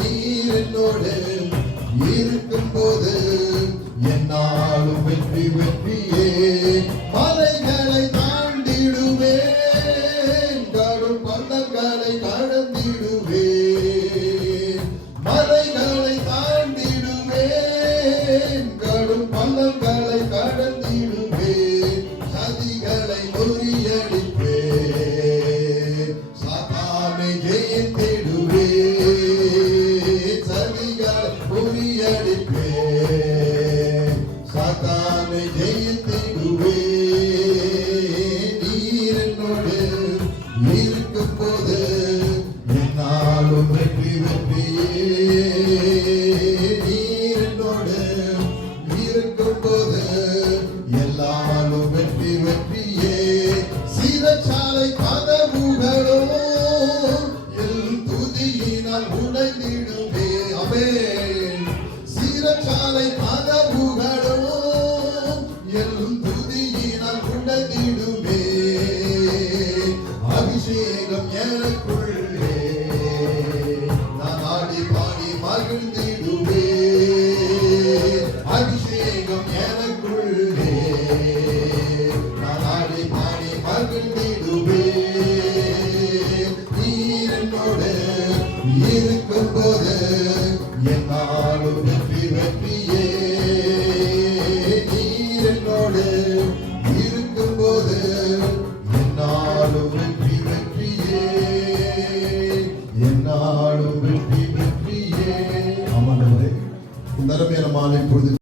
நீர் என்னோடு இருக்கும் போது என்னாலும் வெற்றி வெற்றியே. மலைகளை தாண்டிடுவேன், கடும் பள்ளங்களை கடந்திடுவேன். மலைகளை தாண்டிடுவேன், கடும் பள்ளங்களை கடந்திடுவேன். சதிகளை முறியடிப்பேன், சாத்தானை ஜெயித்திடுவேன். சதிகளை முறியடிப்பேன், சாத்தானை ஜெயித்திடுவேன். நீர் என்னோடு இருக்கும் போது என்னாலும் வெற்றி வெற்றியே. நீர் என்னோடு இருக்கும் போது எல்லாரும் வெற்றி வெற்றியே. சிறைச்சாலை கதவுகளோ என் துதியினால் உடைந்திடுமே. ஆமென். சிறைச்சாலை கதவுகளோ என் துதியினால் உடைந்திடுமே. அபிஷேகம் எனக்குள்